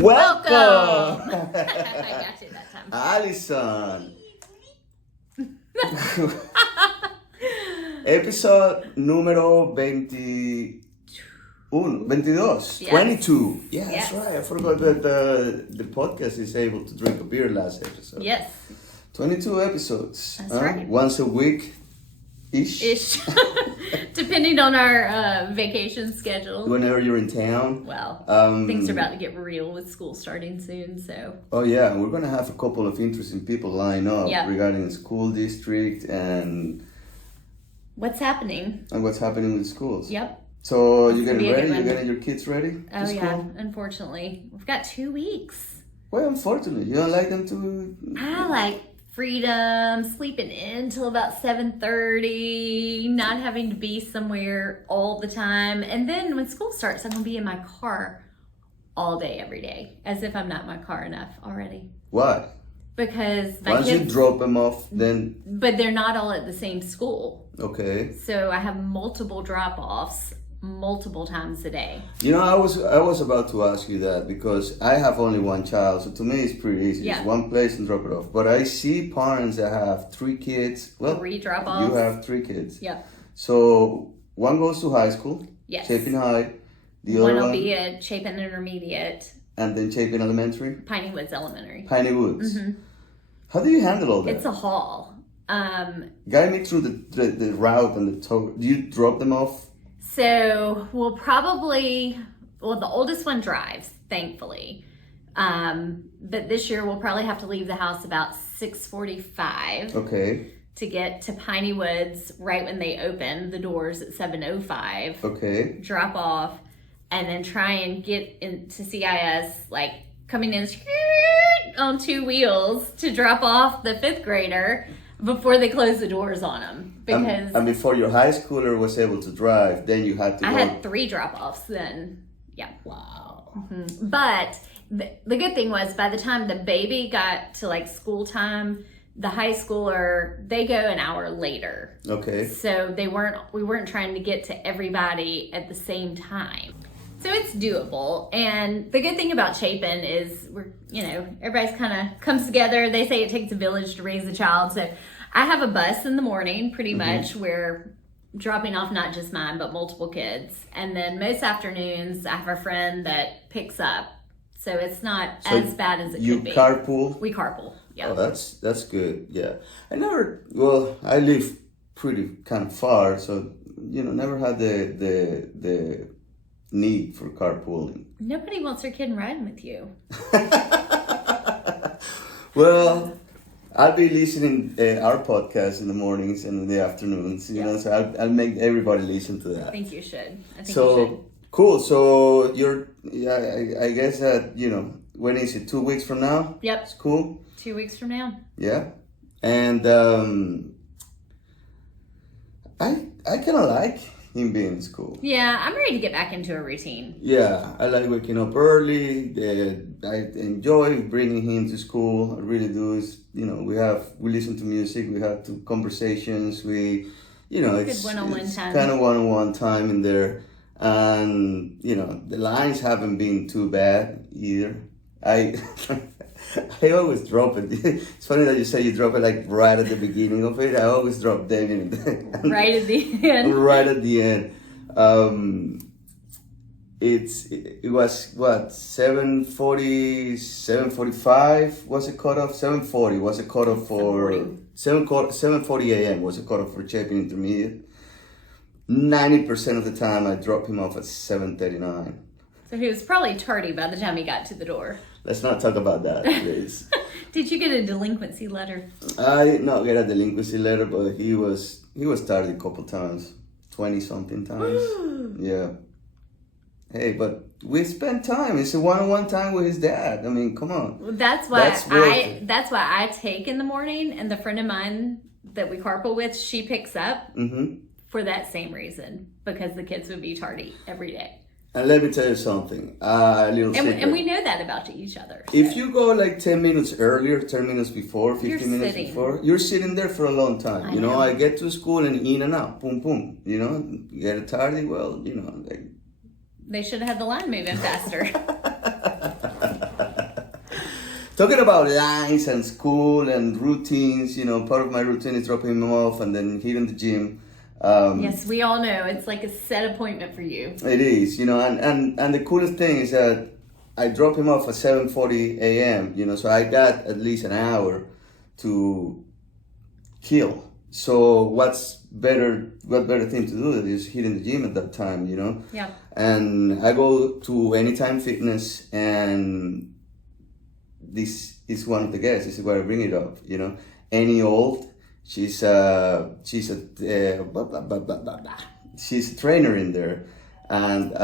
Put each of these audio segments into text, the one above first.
Welcome! I got you that time. Allison. Episode número 22. Yes. 22. Yeah, yes. That's right. I forgot that the podcast is able to drink a beer last episode. Yes. 22 episodes. That's right. Once a week. Ish. Depending on our vacation schedule. Whenever you're in town. Well, things are about to get real with school starting soon, so. Oh yeah, we're going to have a couple of interesting people line up regarding the school district and what's happening. And what's happening with schools. Yep. So you getting ready? You getting your kids ready? Oh yeah, unfortunately. We've got 2 weeks. Well, unfortunately. You don't like them to... I like freedom, sleeping in till about 7:30, not having to be somewhere all the time. And then when school starts, I'm going to be in my car all day, every day, as if I'm not in my car enough already. Why? Because my once kids, you drop them off, then... But they're not all at the same school. Okay. So I have multiple drop-offs multiple times a day. You know, I was about to ask you that because I have only one child, so to me it's pretty easy. Yeah. It's one place and drop it off. But I see parents that have 3 kids. Well, 3 drop-offs. You have 3 kids. Yep. So one goes to high school. Yes. Chapin High. The one other will be at Chapin Intermediate. And then Chapin Elementary. Piney Woods Elementary. Piney Woods. Mm-hmm. How do you handle all that? It's a haul. Guide me through the route and the tow. Do you drop them off? So we'll probably, the oldest one drives, thankfully. But this year we'll probably have to leave the house about 6:45. Okay. To get to Piney Woods right when they open the doors at 7:05. Okay. Drop off, and then try and get into CIS, like coming in on 2 wheels to drop off the 5th grader before they close the doors on them. Because and before your high schooler was able to drive, then you had to I had 3 drop-offs then. Yeah. Wow. Mm-hmm. But the good thing was by the time the baby got to like school time, the high schooler, they go an hour later. Okay. So we weren't trying to get to everybody at the same time. So it's doable. And the good thing about Chapin is everybody's kind of comes together. They say it takes a village to raise a child. So I have a bus in the morning pretty much where dropping off not just mine, but multiple kids. And then most afternoons I have a friend that picks up. So it's not as bad as it could be. You carpool? We carpool, yeah. Oh, that's good, yeah. I live pretty kind of far, so, never had the need for carpooling. Nobody wants their kid riding with you. Well, I'll be listening our podcast in the mornings and in the afternoons, so I'll make everybody listen to that. I think you should. You should. Cool. So I guess that, when is it? 2 weeks from now? Yep. It's cool. 2 weeks from now. Yeah. And I kind of like him being in school. Yeah, I'm ready to get back into a routine. Yeah, I like waking up early. I enjoy bringing him to school. I really do. We listen to music. We have conversations. It's good one-on-one time. Kind of one-on-one time in there. And, the lines haven't been too bad either. I always drop it. It's funny that you say you drop it like right at the beginning of it. I always drop them in right at the end. Right at the end. It was what 7:40, 7:45 was a cutoff. 7:40 was a cutoff for 7:40 a.m. was a cutoff for Chapin Intermediate. 90% of the time I drop him off at 7:39. So he was probably tardy by the time he got to the door. Let's not talk about that, please. Did you get a delinquency letter? I did not get a delinquency letter, but he was tardy a couple times, 20-something times. Yeah. Hey, but we spent time. It's a one-on-one time with his dad. I mean, come on. Well, that's why I take in the morning, and the friend of mine that we carpool with, she picks up for that same reason, because the kids would be tardy every day. And let me tell you something, a little secret. And we know that about each other. So. If you go like 10 minutes earlier, 10 minutes before, 15 minutes before, you're sitting there for a long time. I know. I get to school and in and out, boom, boom. You get tardy, well, They should have had the line moving faster. talking about lines and school and routines, part of my routine is dropping him off and then hitting the gym. Yes, we all know it's like a set appointment for you. It is, and the coolest thing is that I drop him off at 7:40 a.m., so I got at least an hour to kill. So what better thing to do than just hitting the gym at that time, Yeah. And I go to Anytime Fitness, and this is one of the guests. This is why I bring it up, Annie Old. She's a trainer in there, and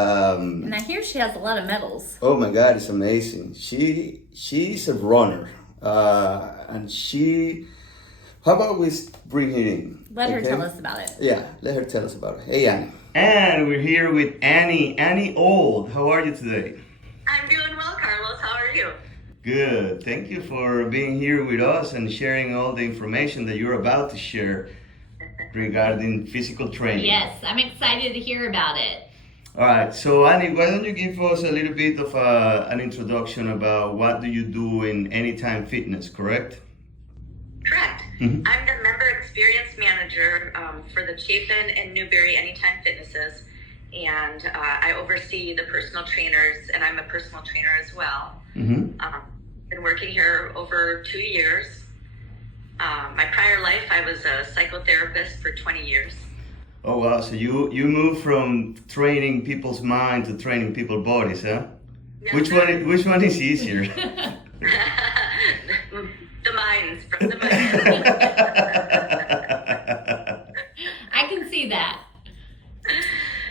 I hear she has a lot of medals. oh my God, it's amazing. She's a runner, and she. How about we bring her in? Let her tell us about it. Yeah, let her tell us about it. Hey, Annie. And we're here with Annie Old. How are you today? I'm doing well, Carlos. How are you? Good. Thank you for being here with us and sharing all the information that you're about to share regarding physical training. Yes, I'm excited to hear about it. All right. So, Annie, why don't you give us a little bit of an introduction about what do you do in Anytime Fitness, correct? Correct. Mm-hmm. I'm the member experience manager for the Chapin and Newberry Anytime Fitnesses, and I oversee the personal trainers, and I'm a personal trainer as well. Mm-hmm. Been working here over 2 years. My prior life, I was a psychotherapist for 20 years. Oh wow! So you moved from training people's mind to training people's bodies, huh? Yes, Which one is easier? The minds, from the minds. I can see that.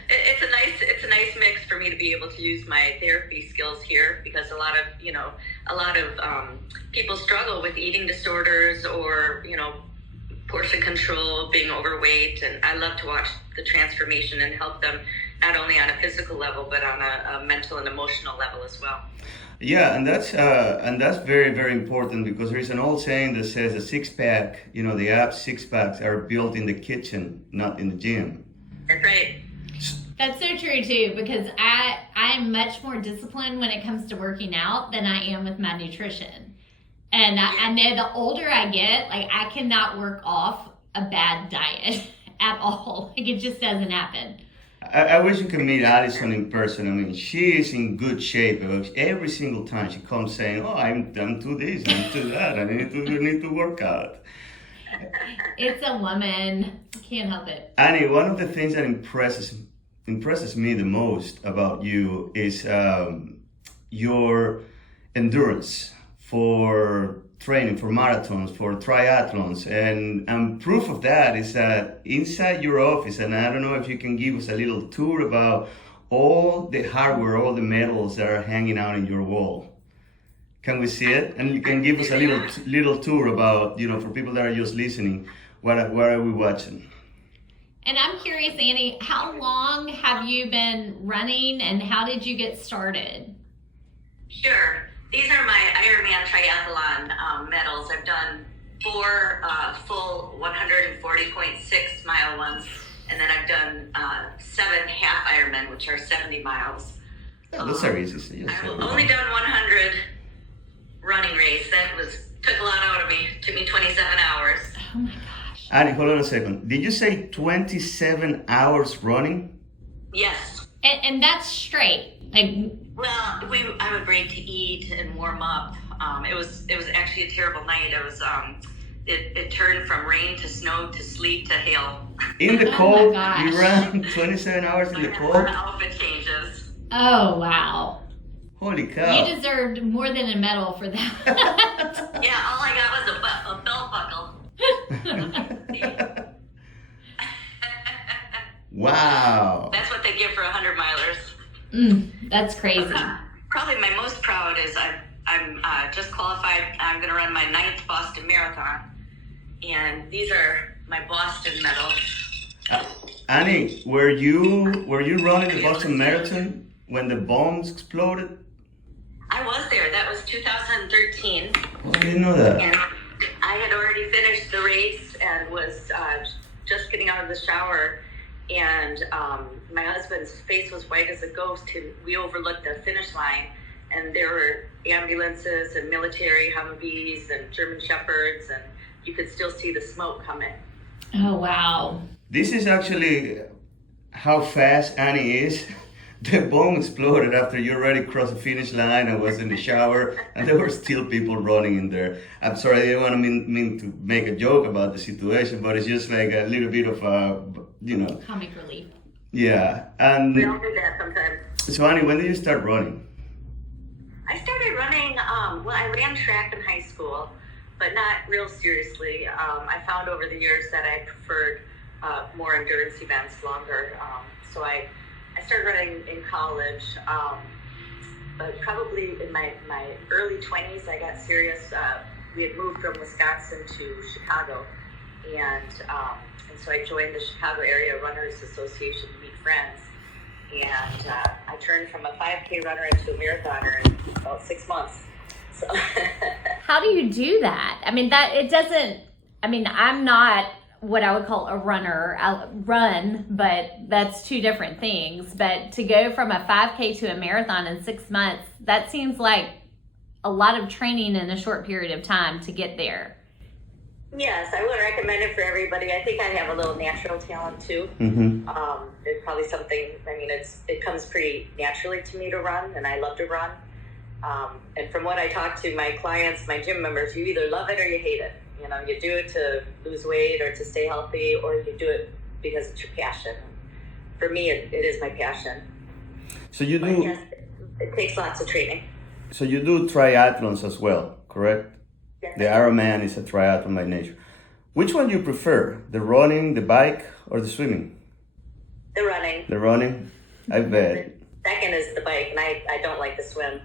It's a nice mix for me to be able to use my therapy skills here, because a lot of people struggle with eating disorders or portion control, being overweight, and I love to watch the transformation and help them not only on a physical level but on a mental and emotional level as well. Yeah, and that's very, very important, because there is an old saying that says a six-pack, the abs six-packs are built in the kitchen, not in the gym. That's right. That's so true too, because I'm much more disciplined when it comes to working out than I am with my nutrition. And I know the older I get, like I cannot work off a bad diet at all. Like it just doesn't happen. I wish you could meet Allison in person. I mean, she is in good shape. Every single time she comes saying, "Oh, I'm to this, I'm to that. I need to work out." It's a woman. Can't help it. Annie, one of the things that impresses me the most about you is your endurance for training, for marathons, for triathlons, and proof of that is that inside your office, and I don't know if you can give us a little tour about all the hardware, all the medals that are hanging out in your wall. Can we see it? And you can give us a little tour about, for people that are just listening, what are we watching? And I'm curious, Annie, how long have you been running and how did you get started? Sure. These are my Ironman triathlon medals. I've done 4 full 140.6 mile ones, and then I've done 7 half Ironman, which are 70 miles. Oh, that's very easy. Yes, I've only done 100 running race. That took a lot out of me. Took me 27 hours. Oh my gosh. Annie, hold on a second. Did you say 27 hours running? Yes. And that's straight. Like, well, I would break to eat and warm up. It was actually a terrible night. It turned from rain to snow to sleet to hail. In the cold, you ran 27 hours in the cold? A lot of outfit changes. oh wow. Holy cow. You deserved more than a medal for that. Yeah, all I got was a belt buckle. Wow. That's what they give for 100 milers. That's crazy. Probably my most proud is I'm just qualified. I'm going to run my 9th Boston Marathon, and these are my Boston medals. Annie, were you running the Boston Marathon when the bombs exploded? I was there. That was 2013. Oh, I didn't know that. And I had already finished the race and was just getting out of the shower. And my husband's face was white as a ghost. We overlooked the finish line, and there were ambulances and military Humvees and German Shepherds, and you could still see the smoke coming. Oh, wow. This is actually how fast Annie is. The bomb exploded after you already crossed the finish line and was in the shower, and there were still people running in there. I'm sorry, I didn't want to mean to make a joke about the situation, but it's just like a little bit of comic relief. Yeah. And We all do that sometimes. so Annie, when did you start running? I started running, I ran track in high school, but not real seriously. I found over the years that I preferred more endurance events, longer. So I started running in college, but probably in my early 20s, I got serious. We had moved from Wisconsin to Chicago, and so I joined the Chicago Area Runners Association to meet friends. And I turned from a 5K runner into a marathoner in about 6 months. So How do you do that? I mean, I'm not what I would call a runner. I run, but that's two different things. But to go from a 5K to a marathon in 6 months, that seems like a lot of training in a short period of time to get there. yes, I would recommend it for everybody. I think I have a little natural talent too. Mm-hmm. It's probably something, it comes pretty naturally to me to run, and I love to run. And from what I talk to my clients, my gym members, you either love it or you hate it. You do it to lose weight or to stay healthy, or you do it because it's your passion. For me, it is my passion. So you do. But yes, it takes lots of training. So you do triathlons as well, correct? Yes. The Ironman is a triathlon by nature. Which one do you prefer? The running, the bike, or the swimming? The running. The running? I bet. Second is the bike, and I don't like to swim.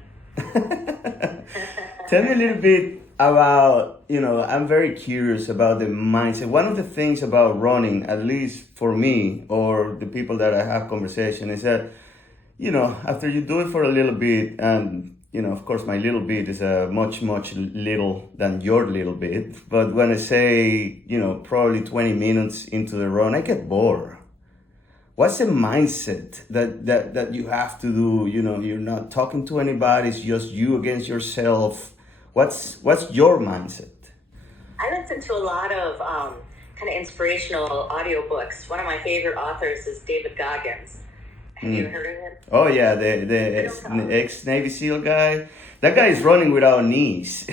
Tell me a little bit about, I'm very curious about the mindset. One of the things about running, at least for me or the people that I have conversation, is that, after you do it for a little bit, and, of course, my little bit is a much, much little than your little bit. But when I say, probably 20 minutes into the run, I get bored. What's the mindset that you have to do? You're not talking to anybody. It's just you against yourself. What's your mindset? I listen to a lot of kind of inspirational audiobooks. One of my favorite authors is David Goggins. Have you heard of him? Oh yeah, the ex-Navy SEAL guy. That guy is running without knees.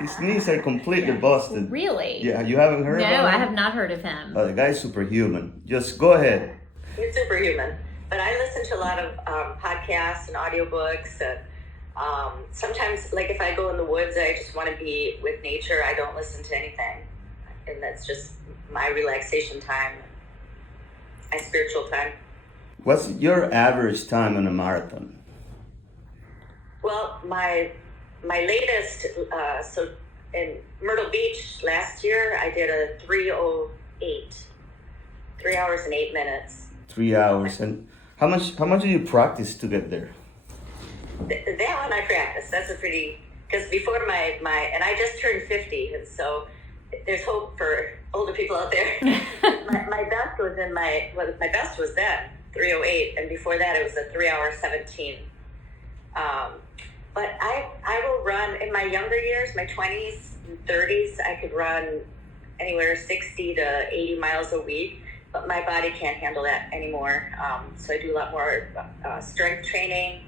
His knees are completely busted. Really? Yeah, you haven't heard of him? No, I have not heard of him. Oh, the guy's superhuman. Just go ahead. He's superhuman. But I listen to a lot of podcasts and audiobooks. And sometimes, like if I go in the woods, I just want to be with nature. I don't listen to anything. And that's just my relaxation time, my spiritual time. What's your average time on a marathon? Well, my latest, so in Myrtle Beach last year, I did a 3:08, 3 hours and 8 minutes. 3 hours. And how much do you practice to get there? That one I practiced. That's a pretty, because before my, and I just turned 50, and so there's hope for older people out there. my best was my best was then 3:08, and before that it was a 3 hour 17. But I will run in my younger years, my 20s and 30s. I could run anywhere 60 to 80 miles a week, but my body can't handle that anymore. So I do a lot more strength training.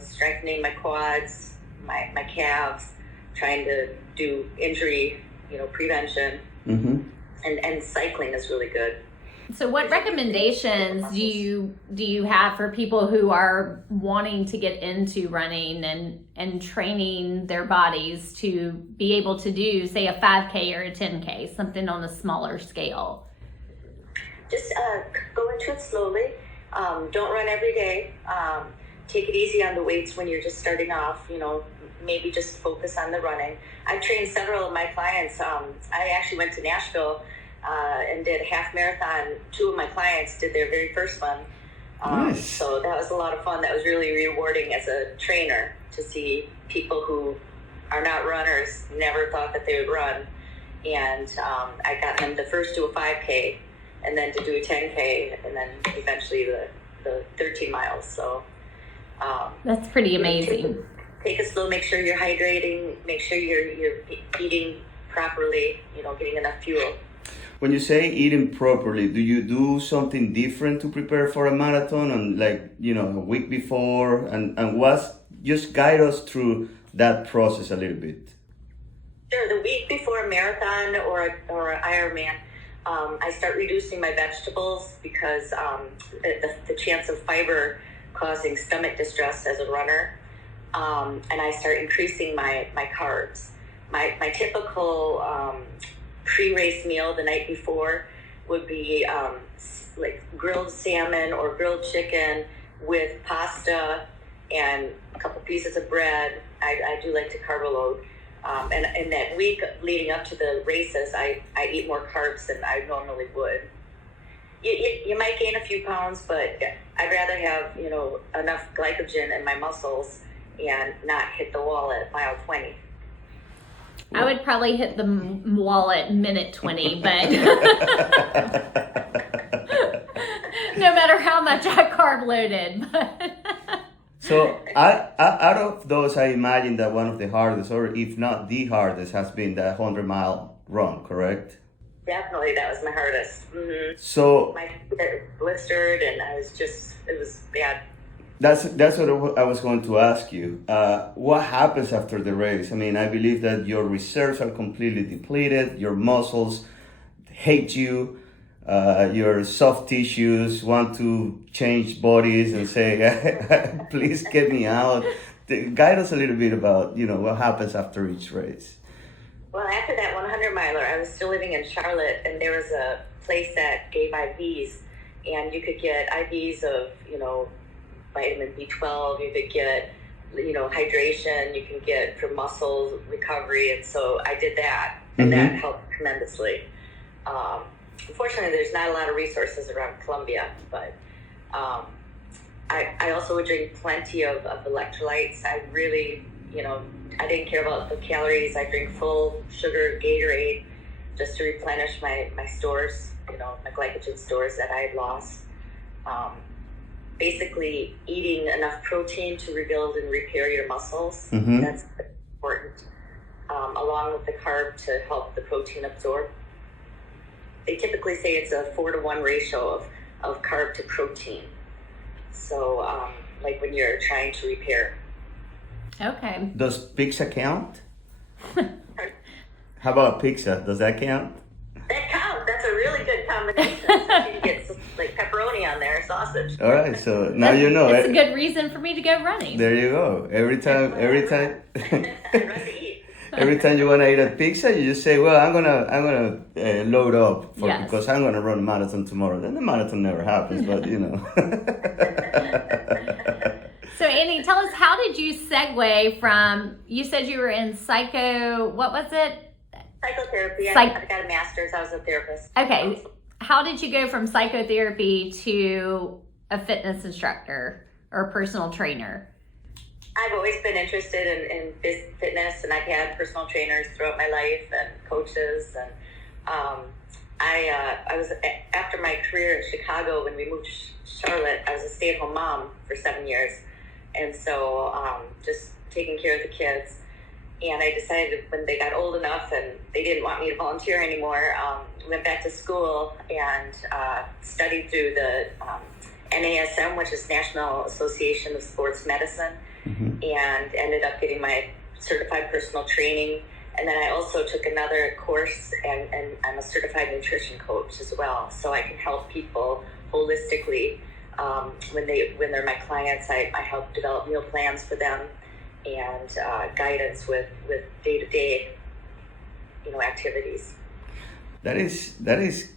Strengthening my quads, my calves, trying to do injury, prevention. Mm-hmm. And cycling is really good. So what recommendations do you have for people who are wanting to get into running and training their bodies to be able to do, say, a 5K or a 10K, something on a smaller scale? Just go into it slowly. Don't run every day. Take it easy on the weights when you're just starting off, maybe just focus on the running. I've trained several of my clients. I actually went to Nashville and did a half marathon. 2 of my clients did their very first one. Nice. So that was a lot of fun. That was really rewarding as a trainer to see people who are not runners, never thought that they would run. And I got them to first do a 5K and then to do a 10K and then eventually the 13 miles. So That's pretty amazing. Take it slow, make sure you're hydrating, make sure you're eating properly, getting enough fuel. When you say eating properly, do you do something different to prepare for a marathon, and a week before, and just guide us through that process a little bit? Sure. The week before a marathon or an Ironman, I start reducing my vegetables because the chance of fiber causing stomach distress as a runner, and I start increasing my carbs. My typical pre-race meal the night before would be like grilled salmon or grilled chicken with pasta and a couple pieces of bread. I do like to carb load. And that week leading up to the races, I eat more carbs than I normally would. You might gain a few pounds, but I'd rather have, enough glycogen in my muscles and not hit the wall at mile 20. I would probably hit the wall at minute 20, but no matter how much I carb loaded. So out of those, I imagine that one of the hardest, or if not the hardest, has been the 100-mile run, correct? Definitely, that was my hardest. Mm-hmm. So my feet blistered, and it was bad. That's what I was going to ask you. What happens after the race? I mean, I believe that your reserves are completely depleted. Your muscles hate you. Your soft tissues want to change bodies and say, please get me out. Guide us a little bit about, what happens after each race. Well, after that 100-miler, I was still living in Charlotte, and there was a place that gave IVs, and you could get IVs of, vitamin B12, you could get, hydration, you can get for muscle recovery, and so I did that, and that helped tremendously. Unfortunately, there's not a lot of resources around Columbia, but I also would drink plenty of electrolytes. I really, I didn't care about the calories. I drink full sugar Gatorade just to replenish my stores, my glycogen stores that I had lost. Basically, eating enough protein to rebuild and repair your muscles. That's important, along with the carb to help the protein absorb. They typically say it's a 4-to-1 ratio of carb to protein. So, like when you're trying to repair. Okay. Does pizza count? How about pizza? Does that count? That counts. That's a really good combination. You can get some, like pepperoni on there, sausage. All right, so now you know. It's a good reason for me to go running. There you go. Every time. Run to eat. Every time you want to eat a pizza, you just say, "Well, I'm gonna load up because I'm gonna run a marathon tomorrow." Then the marathon never happens, but So Annie, tell us, how did you segue from? You said you were in psycho. What was it? Psychotherapy. I got a master's. I was a therapist. Okay. How did you go from psychotherapy to a fitness instructor or personal trainer? I've always been interested in fitness, and I've had personal trainers throughout my life and coaches. And I was, after my career in Chicago, when we moved to Charlotte, I was a stay-at-home mom for 7 years. And so just taking care of the kids. And I decided when they got old enough and they didn't want me to volunteer anymore, went back to school and studied through the NASM, which is National Association of Sports Medicine, and ended up getting my certified personal training. And then I also took another course, and I'm a certified nutrition coach as well. So I can help people holistically. When they're my clients, I help develop meal plans for them and guidance with day-to-day, activities. That is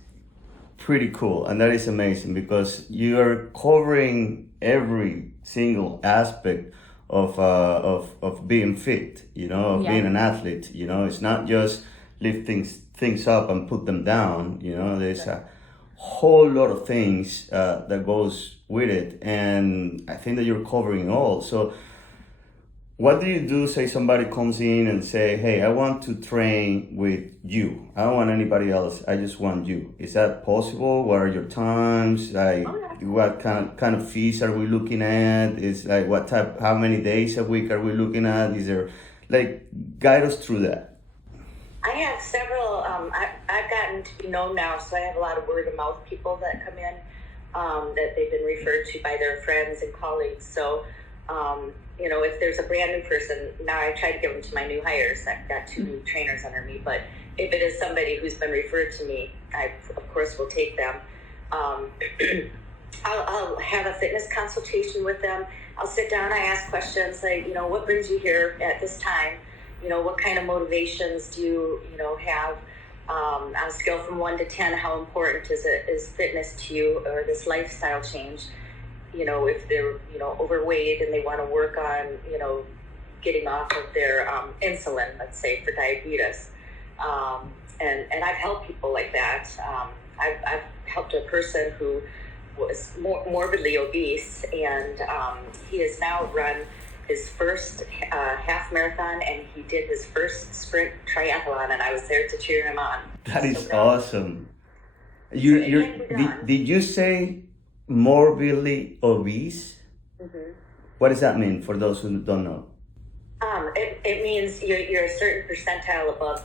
pretty cool, and that is amazing because you're covering every single aspect of being fit, of being an athlete. It's not just lifting things up and put them down. There's a whole lot of things that goes with it, and I think that you're covering all. So What do you do, say somebody comes in and say, hey, I want to train with you. I don't want anybody else. I just want you. Is that possible? What are your times? Like, what kind of fees are we looking at? Is like, what type, how many days a week are we looking at? Is there, like, guide us through that. I have several, I've gotten to be known now, so I have a lot of word of mouth people that come in, that they've been referred to by their friends and colleagues. So, you know, if there's a brand new person, now I try to give them to my new hires. I've got 2 new trainers under me, but if it is somebody who's been referred to me, I, of course, will take them. I'll have a fitness consultation with them. I'll sit down, I ask questions like, you know, what brings you here at this time? You know, what kind of motivations do you know, have? On a scale from 1 to 10, how important is fitness to you, or this lifestyle change? You know, if they're, you know, overweight and they want to work on, you know, getting off of their insulin, let's say, for diabetes. And I've helped people like that. I've helped a person who was morbidly obese, and he has now run his first half marathon, and he did his first sprint triathlon, and I was there to cheer him on. That is awesome. Did you say morbidly obese? Mm-hmm. What does that mean for those who don't know? It means you're a certain percentile above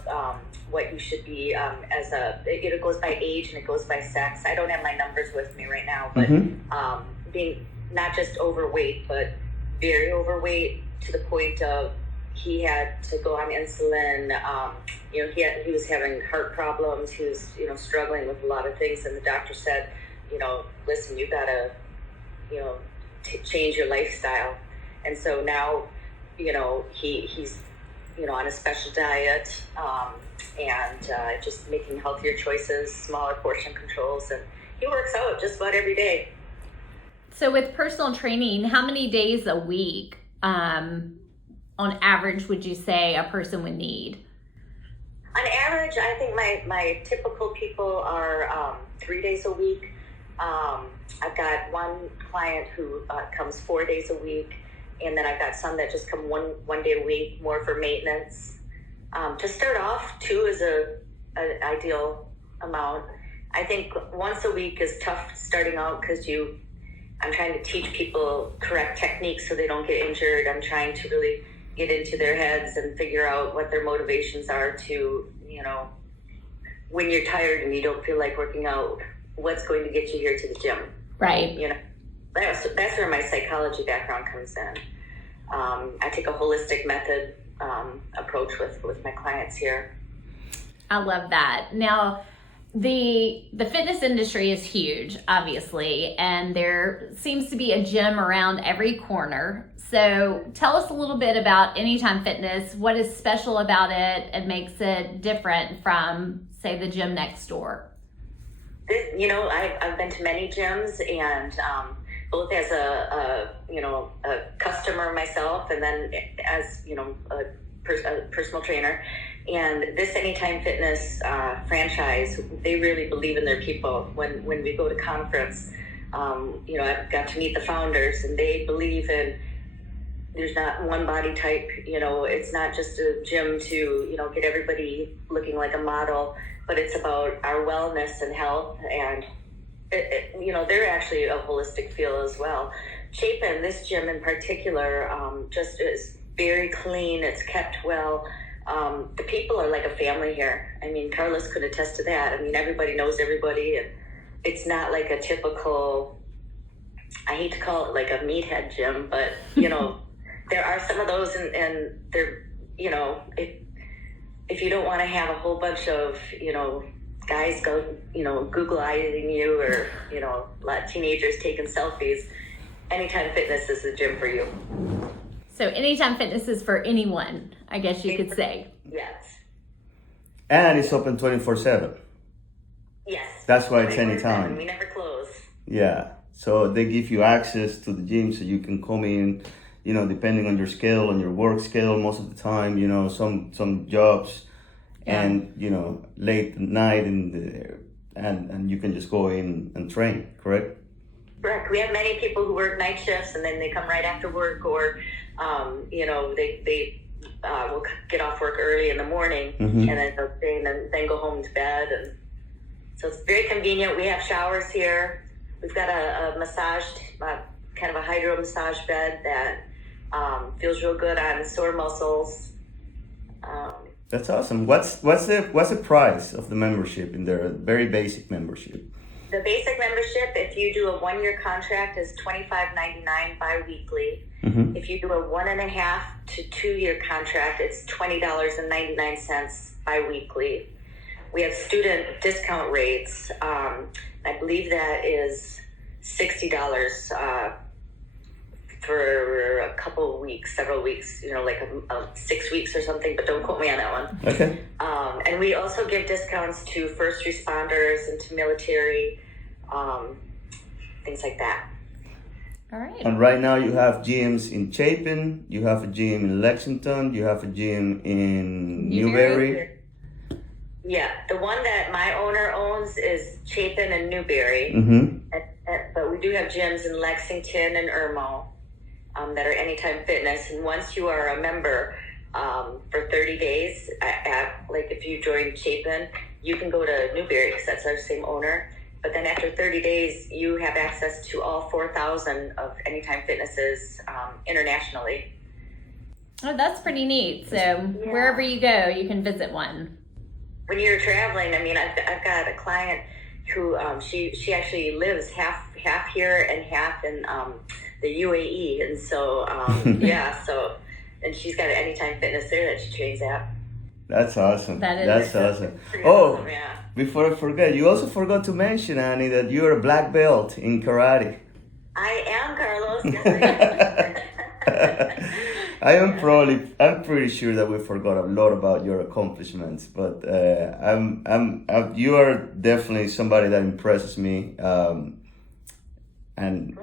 what you should be as a. It goes by age and it goes by sex. I don't have my numbers with me right now, but being not just overweight, but very overweight to the point of he had to go on insulin. You know, he was having heart problems. He was, you know, struggling with a lot of things, and the doctor said, you know, listen, you gotta, you know, change your lifestyle. And so now, you know, he's, you know, on a special diet, and just making healthier choices, smaller portion controls, and he works out just about every day. So with personal training, how many days a week, on average, would you say a person would need? On average, I think my typical people are 3 days a week. I've got one client who comes 4 days a week, and then I've got some that just come one day a week, more for maintenance. To start off, 2 is an ideal amount. I think once a week is tough starting out because I'm trying to teach people correct techniques so they don't get injured. I'm trying to really get into their heads and figure out what their motivations are to, you know, when you're tired and you don't feel like working out, what's going to get you here to the gym. Right. You know, that's where my psychology background comes in. I take a holistic method approach with my clients here. I love that. Now, the fitness industry is huge, obviously, and there seems to be a gym around every corner. So tell us a little bit about Anytime Fitness. What is special about it and makes it different from, say, the gym next door? You know, I've been to many gyms, and both as a customer myself, and then as, you know, a personal trainer. And this Anytime Fitness franchise, they really believe in their people. When we go to conference, you know, I've got to meet the founders, and they believe in, there's not one body type. You know, it's not just a gym to, you know, get everybody looking like a model, but it's about our wellness and health. And you know, they're actually a holistic feel as well. Chapin, this gym in particular, just is very clean. It's kept well. The people are like a family here. I mean, Carlos could attest to that. I mean, everybody knows everybody, and it's not like a typical, I hate to call it like a meathead gym, but, you know, there are some of those, and they're, you know, if you don't want to have a whole bunch of, you know, guys go, you know, Google-eying you, or, you know, a lot of teenagers taking selfies, Anytime Fitness is the gym for you. So Anytime Fitness is for anyone, I guess you could say. Yes. And it's open 24/7. Yes. That's why it's anytime. We never close. Yeah. So they give you access to the gym so you can come in, you know, depending on your schedule, on your work schedule most of the time, you know, some jobs, and, you know, late at night, and you can just go in and train, correct? Correct. We have many people who work night shifts, and then they come right after work, or You know, they will get off work early in the morning, and then they'll train and then go home to bed. And so it's very convenient. We have showers here. We've got a massaged, kind of a hydro massage bed that feels real good on sore muscles. That's awesome. What's the price of the membership in there? Very basic membership. The basic membership, if you do a 1-year contract, is $25.99 bi-weekly. If you do a 1.5 to 2-year contract, it's $20.99 bi-weekly. We have student discount rates. I believe that is $60 for a couple of weeks, several weeks, you know, like 6 weeks or something, but don't quote me on that one. Okay. And we also give discounts to first responders and to military, things like that. All right. And right now you have gyms in Chapin, you have a gym in Lexington, you have a gym in Newberry. Yeah, the one that my owner owns is Chapin and Newberry. But we do have gyms in Lexington and Irmo that are Anytime Fitness. And once you are a member for 30 days, like if you join Chapin, you can go to Newberry because that's our same owner. But then after 30 days, you have access to all 4,000 of Anytime Fitnesses internationally. Oh, that's pretty neat. So wherever you go, you can visit one. When you're traveling, I mean, I've got a client who she actually lives half here and half in the UAE, and so and she's got an Anytime Fitness there that she trains at. That's awesome. That's awesome. Awesome, yeah. Before I forget, you also forgot to mention, Annie, that you're a black belt in karate. I am, Carlos. Yes, I am. I'm pretty sure that we forgot a lot about your accomplishments, but you are definitely somebody that impresses me, and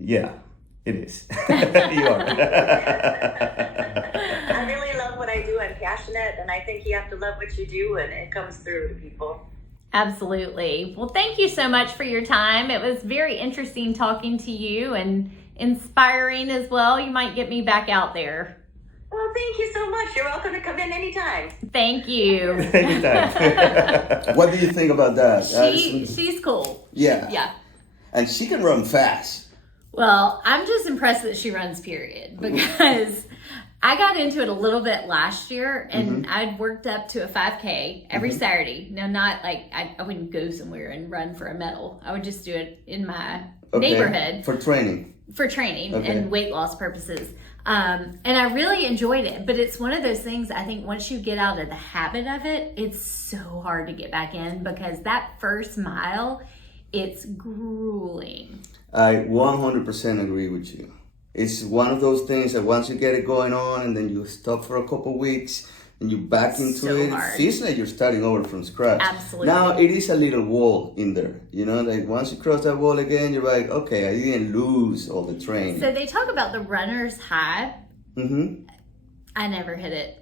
yeah, it is. You are. I really love what I do. I'm passionate, and I think you have to love what you do, and it comes through to people. Absolutely. Well, thank you so much for your time. It was very interesting talking to you and inspiring as well. You might get me back out there. Well, thank you so much. You're welcome to come in anytime. Thank you. Anytime. What do you think about that? She's cool. Yeah. Yeah. And she can run fast. Well, I'm just impressed that she runs, period, because I got into it a little bit last year, and I'd worked up to a 5K every Saturday. Now, not like I wouldn't go somewhere and run for a medal. I would just do it in my neighborhood. For training. And weight loss purposes. And I really enjoyed it, but it's one of those things, I think once you get out of the habit of it, it's so hard to get back in, because that first mile, it's grueling. I 100% agree with you. It's one of those things that once you get it going on and then you stop for a couple weeks and you back into so it, hard. It feels like you're starting over from scratch. Absolutely. Now it is a little wall in there, you know, like once you cross that wall again, you're like, okay, I didn't lose all the training. So they talk about the runner's high. I never hit it.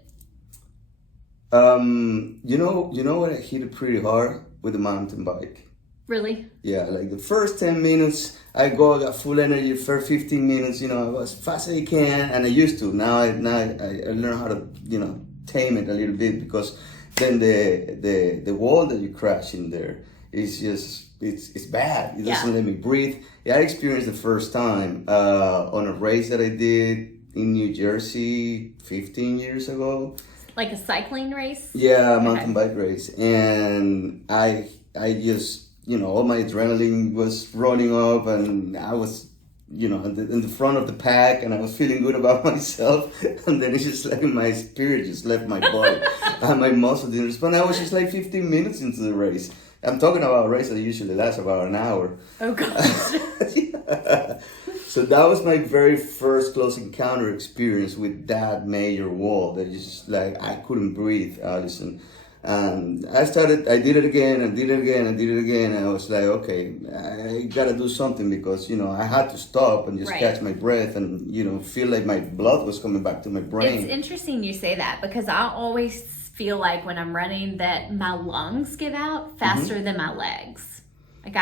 You know what? I hit it pretty hard with the mountain bike. Really? Yeah, like the first 10 minutes, I got full energy. First 15 minutes, you know, I was fast as I can, and I used to. Now I learn how to, you know, tame it a little bit, because then the wall that you crash in there is just it's bad. It doesn't let me breathe. Yeah, I experienced the first time on a race that I did in New Jersey 15 years ago. Like a cycling race? Yeah, a mountain bike race, and I just, you know, all my adrenaline was running up, and I was, you know, in the front of the pack, and I was feeling good about myself. And then it's just like my spirit just left my body, and my muscle didn't respond. I was just like 15 minutes into the race. I'm talking about a race that usually lasts about an hour. Oh gosh. Yeah. So that was my very first close encounter experience with that major wall. That just like I couldn't breathe, Allison. And I did it again, and did it again, and did it again. And I was like, okay, I gotta do something, because, you know, I had to stop and just catch my breath and, you know, feel like my blood was coming back to my brain. It's interesting you say that, because I always feel like when I'm running that my lungs give out faster than my legs. Like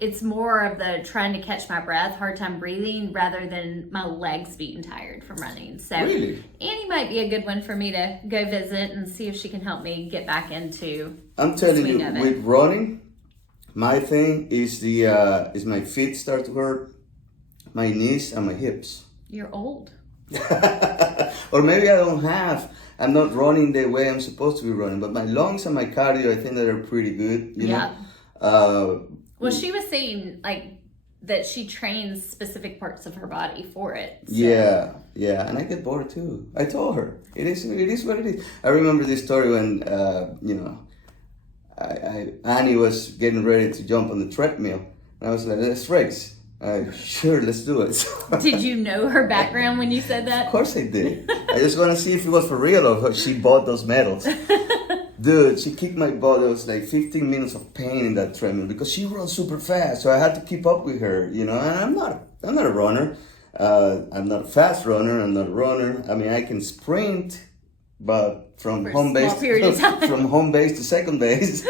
it's more of the trying to catch my breath, hard time breathing, rather than my legs being tired from running. So Really? Annie might be a good one for me to go visit and see if she can help me get back into I'm telling swing you, of it. with running, my thing is is my feet start to hurt, my knees and my hips. You're old. Or maybe I'm not running the way I'm supposed to be running, but my lungs and my cardio, I think that are pretty good, you know? Well, she was saying like that she trains specific parts of her body for it. So. Yeah, and I get bored too. I told her it is what it is. I remember this story when Annie was getting ready to jump on the treadmill, and I was like, "Let's race." Sure, let's do it. Did you know her background when you said that? Of course I did. I just want to see if it was for real or if she bought those medals. Dude, she kicked my butt. There was like 15 minutes of pain in that treadmill because she runs super fast. So I had to keep up with her, you know. And I'm not a runner. I'm not a fast runner. I'm not a runner. I mean, I can sprint, but from home base to second base,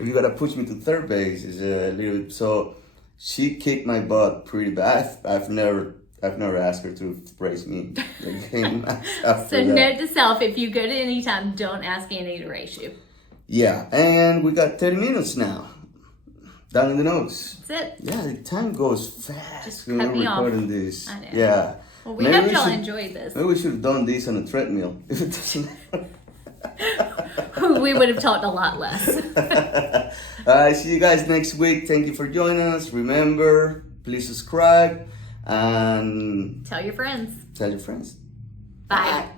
you gotta push me to third base. Is a little. So she kicked my butt pretty bad. I've never asked her to race me. So note to self, if you go to Anytime, don't ask Annie to race you. Yeah, and we got 30 minutes now. Down in the notes. That's it. Yeah, the time goes fast Just when cut we're me off. recording this. I know. Yeah. Well, we hope y'all enjoyed this. Maybe we should have done this on a treadmill. If it doesn't. We would have talked a lot less. See you guys next week. Thank you for joining us. Remember, please subscribe and Tell your friends. tell your friends. Bye.